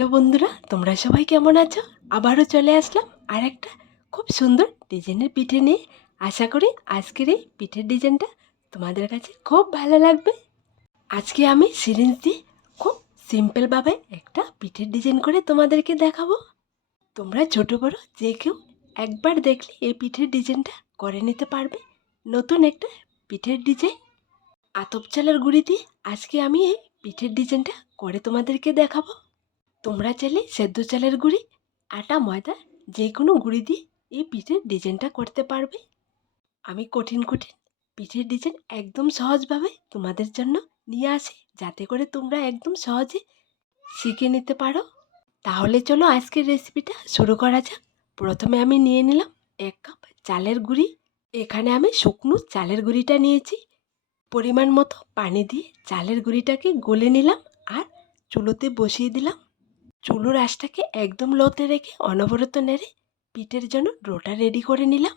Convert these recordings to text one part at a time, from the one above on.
Hello বন্ধুরা, তোমরা সবাই কেমন আছো? আবারও চলে আসলাম আর একটা খুব সুন্দর ডিজাইনের পিঠে নিয়ে। আশা করি আজকের এই পিঠের ডিজাইনটা তোমাদের কাছে খুব ভালো লাগবে। আজকে আমি সিরিঞ্জ দিয়ে খুব সিম্পলভাবে একটা পিঠের ডিজাইন করে তোমাদেরকে দেখাবো। তোমরা ছোটো বড়ো যে কেউ একবার দেখলে এই পিঠের ডিজাইনটা করে নিতে পারবে। নতুন একটা পিঠের ডিজাইন। আতপ চালের গুঁড়ি দিয়ে আজকে আমি এই পিঠের ডিজাইনটা করে তোমাদেরকে দেখাবো। তোমরা চাইলে সেদ্ধ চালের গুঁড়ি, আটা, ময়দা যে কোনো গুঁড়ি দিয়ে এই পিঠের ডিজাইনটা করতে পারবে। আমি কঠিন কঠিন পিঠের ডিজাইন একদম সহজভাবে তোমাদের জন্য নিয়ে আসি, যাতে করে তোমরা একদম সহজে শিখে নিতে পারো। তাহলে চলো আজকের রেসিপিটা শুরু করা যাক। প্রথমে আমি নিয়ে নিলাম এক কাপ চালের গুঁড়ি। এখানে আমি শুকনো চালের গুঁড়িটা নিয়েছি। পরিমাণ মতো পানি দিয়ে চালের গুঁড়িটাকে গলে নিলাম আর চুলোতে বসিয়ে দিলাম। চুলোর আশটাকে একদম লোতে রেখে অনবরত নেড়ে পিঠের জন্য ডোটা রেডি করে নিলাম।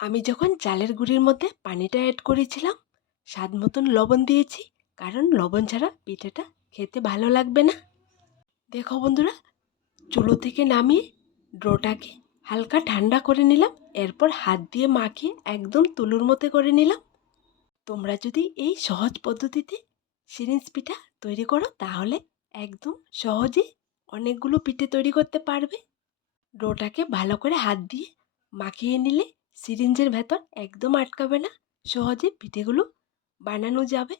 আমি যখন চালের গুঁড়ির মধ্যে পানিটা অ্যাড করেছিলাম, স্বাদ মতন লবণ দিয়েছি, কারণ লবণ ছাড়া পিঠেটা খেতে ভালো লাগবে না। দেখো বন্ধুরা, চুলো থেকে নামিয়ে ডোটাকে হালকা ঠান্ডা করে নিলাম, এরপর হাত দিয়ে মাখিয়ে একদম তুলোর মতো করে নিলাম। তোমরা যদি এই সহজ পদ্ধতিতে সিরিঞ্জ পিঠা তৈরি করো, তাহলে একদম সহজে অনেকগুলো পিঠে তৈরি করতে পারবে। ডোটাকে ভালো করে হাত দিয়ে মাখিয়ে নিলে সিরিঞ্জের ভেতর একদম আটকাবে না, সহজে পিঠেগুলো বানানো যাবে।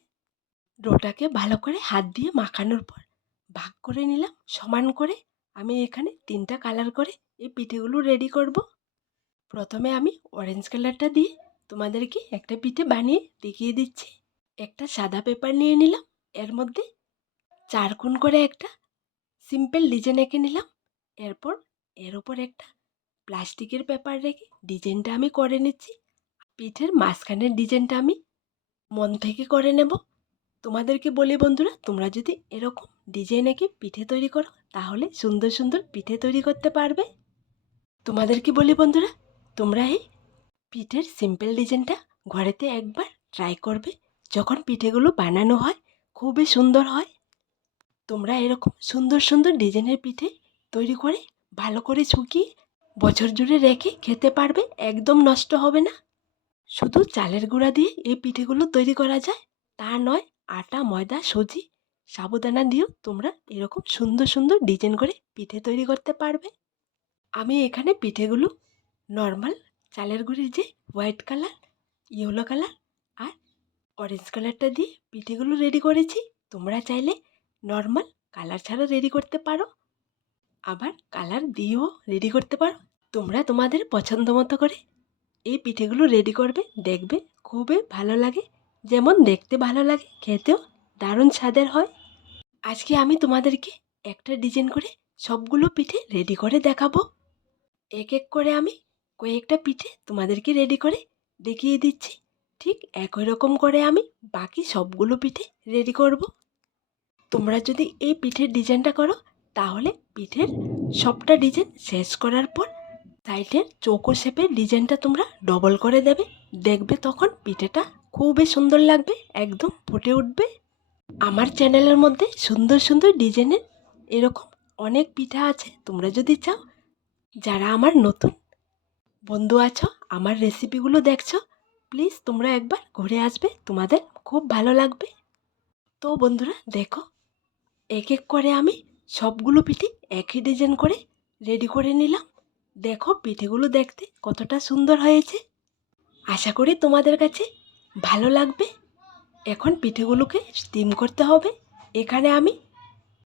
ডোটাকে ভালো করে হাত দিয়ে মাখানোর পর ভাগ করে নিলাম, সমান করে আমি এখানে তিনটা কালার করে এই পিঠেগুলো রেডি করব। প্রথমে আমি অরেঞ্জ কালারটা দিয়ে তোমাদেরকে একটা পিঠে বানিয়ে দেখিয়ে দিচ্ছি। একটা সাদা পেপার নিয়ে নিলাম, এর মধ্যে চার কোণ করে একটা সিম্পল ডিজাইন এঁকে নিলাম। এরপর এর ওপর একটা প্লাস্টিকের পেপার রেখে ডিজাইনটা আমি করে নিচ্ছি। পিঠের মাঝখানের ডিজাইনটা আমি মন থেকে করে নেব। তোমাদেরকে বলি বন্ধুরা, তোমরা যদি এরকম ডিজাইন এঁকে পিঠে তৈরি করো, তাহলে সুন্দর সুন্দর পিঠে তৈরি করতে পারবে। তোমাদেরকে বলি বন্ধুরা, তোমরা এই পিঠের সিম্পল ডিজাইনটা ঘরেতে একবার ট্রাই করবে। যখন পিঠেগুলো বানানো হয়, খুবই সুন্দর হয়। তোমরা এরকম সুন্দর সুন্দর ডিজাইনের পিঠে তৈরি করে, ভালো করে শুকিয়ে বছর জুড়ে রেখে খেতে পারবে, একদম নষ্ট হবে না। শুধু চালের গুঁড়া দিয়ে এই পিঠেগুলো তৈরি করা যায়, তা নয়, আটা, ময়দা, সুজি, সাবুদানা দিয়েও তোমরা এরকম সুন্দর সুন্দর ডিজাইন করে পিঠে তৈরি করতে পারবে। আমি এখানে পিঠেগুলো নর্মাল চালের গুঁড়ির যে হোয়াইট কালার, ইয়েলো কালার আর অরেঞ্জ কালারটা দিয়ে পিঠেগুলো রেডি করেছি। তোমরা চাইলে নর্মাল কালার ছাড়া রেডি করতে পারো। আবার কালার দিয়েও রেডি করতে পারো। তোমরা তোমাদের পছন্দ মতো করে এই পিঠেগুলো রেডি করবে, দেখবে, খুবই ভালো লাগে। যেমন দেখতে ভালো লাগে, খেতেও দারুণ স্বাদের হয়। আজকে আমি তোমাদেরকে একটা ডিজাইন করে সবগুলো পিঠে রেডি করে দেখাবো। এক এক করে আমি কয়েকটা পিঠে তোমাদেরকে রেডি করে দেখিয়ে দিচ্ছি। ঠিক একই রকম করে আমি বাকি সবগুলো পিঠে রেডি করব। তোমরা যদি এই পিঠের ডিজাইনটা করো, তাহলে পিঠের সবটা ডিজাইন শেষ করার পর সাইডের চৌকো শেপের ডিজাইনটা তোমরা ডবল করে দেবে। দেখবে তখন পিঠেটা খুবই সুন্দর লাগবে, একদম ফুটে উঠবে। আমার চ্যানেলের মধ্যে সুন্দর সুন্দর ডিজাইনের এরকম অনেক পিঠা আছে, তোমরা যদি চাও, যারা আমার নতুন বন্ধু আছো, আমার রেসিপিগুলো দেখছ প্লিজ তোমরা একবার ঘুরে আসবে, তোমাদের খুব ভালো লাগবে। তো বন্ধুরা, দেখো এক এক করে আমি সবগুলো পিঠে একই ডিজাইন করে রেডি করে নিলাম। দেখো পিঠেগুলো দেখতে কতটা সুন্দর হয়েছে। আশা করি তোমাদের কাছে ভালো লাগবে। এখন পিঠেগুলোকে স্টিম করতে হবে। এখানে আমি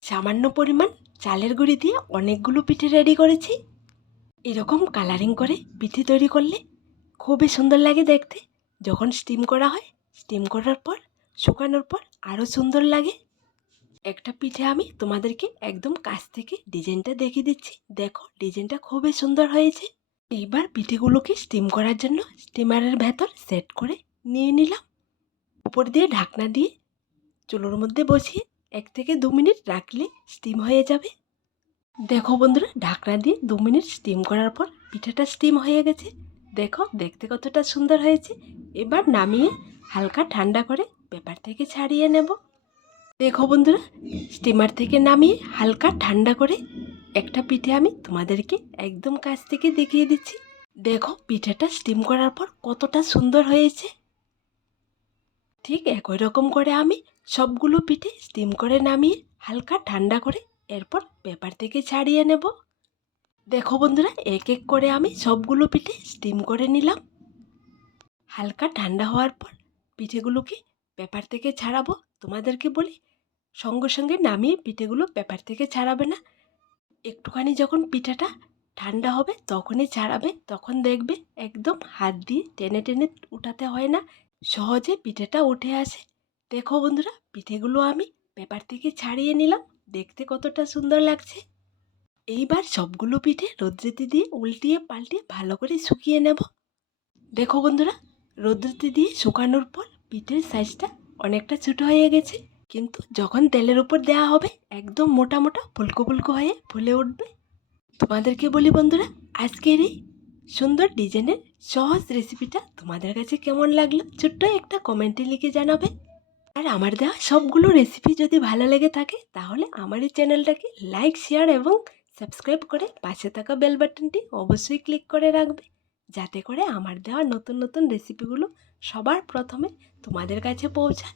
সামান্য পরিমাণ চালের গুঁড়ি দিয়ে অনেকগুলো পিঠে রেডি করেছি। এরকম কালারিং করে পিঠে তৈরি করলে খুবই সুন্দর লাগে দেখতে। যখন স্টিম করা হয় স্টিম করার পর, শুকানোর পর আরও সুন্দর লাগে। একটা পিঠে আমি তোমাদেরকে একদম কাছ থেকে ডিজাইনটা দেখিয়ে দিচ্ছি। দেখো, ডিজাইনটা খুবই সুন্দর হয়েছে। এইবার পিঠেগুলোকে স্টিম করার জন্য স্টিমারের ভেতর সেট করে নিয়ে নিলাম। উপর দিয়ে ঢাকনা দিয়ে চুলোর মধ্যে বসিয়ে এক থেকে দু মিনিট রাখলে স্টিম হয়ে যাবে। দেখো বন্ধুরা, ঢাকনা দিয়ে দু মিনিট স্টিম করার পর পিঠাটা স্টিম হয়ে গেছে। দেখো, দেখতে কতটা সুন্দর হয়েছে। এবার নামিয়ে হালকা ঠান্ডা করে পেপার থেকে ছাড়িয়ে নেব। দেখো বন্ধুরা স্টিমার থেকে নামিয়ে হালকা ঠান্ডা করে একটা পিঠে আমি তোমাদেরকে একদম কাছ থেকে দেখিয়ে দিচ্ছি। দেখো, পিঠেটা স্টিম করার পর কতটা সুন্দর হয়েছে। ঠিক একই রকম করে আমি সবগুলো পিঠে স্টিম করে নামিয়ে হালকা ঠান্ডা করে এরপর পেপার থেকে ছাড়িয়ে নেব। দেখো বন্ধুরা, এক এক করে আমি সবগুলো পিঠে স্টিম করে নিলাম। হালকা ঠান্ডা হওয়ার পর পিঠেগুলোকে পেপার থেকে ছাড়াবো। তোমাদেরকে বলি সঙ্গে সঙ্গে নামিয়ে পিঠেগুলো পেপার থেকে ছাড়াবে না। একটুখানি যখন পিঠাটা ঠান্ডা হবে তখনই ছাড়াবে, তখন দেখবে একদম হাত দিয়ে টেনে টেনে উঠাতে হয় না, সহজে পিঠেটা উঠে আসে। দেখো বন্ধুরা, পিঠেগুলো আমি পেপার থেকে ছাড়িয়ে নিলাম, দেখতে কতটা সুন্দর লাগছে। এইবার সবগুলো পিঠে রোদ্রেতে দিয়ে উল্টিয়ে পাল্টিয়ে ভালো করে শুকিয়ে নেব। দেখো বন্ধুরা, রোদ্রেতে দিয়ে শুকানোর পর পিঠের সাইজটা অনেকটা ছোটো হয়ে গেছে। কিন্তু যখন তেলের উপর দেওয়া হবে, একদম মোটা মোটা, ফুলকো ফুলকো হয়ে ফুলে উঠবে। তোমাদেরকে বলি বন্ধুরা, আজকের এই সুন্দর ডিজাইনের সহজ রেসিপিটা তোমাদের কাছে কেমন লাগল, ছোট্ট একটা কমেন্টে লিখে জানাবে। আর আমার দেওয়া সবগুলো রেসিপি যদি ভালো লেগে থাকে, তাহলে আমার এই চ্যানেলটাকে লাইক শেয়ার এবং সাবস্ক্রাইব করে পাশে থাকা বেল বাটনটি অবশ্যই ক্লিক করে রাখবে। যাতে করে আমার দেওয়া নতুন নতুন রেসিপিগুলো সবার প্রথমে তোমাদের কাছে পৌঁছায়।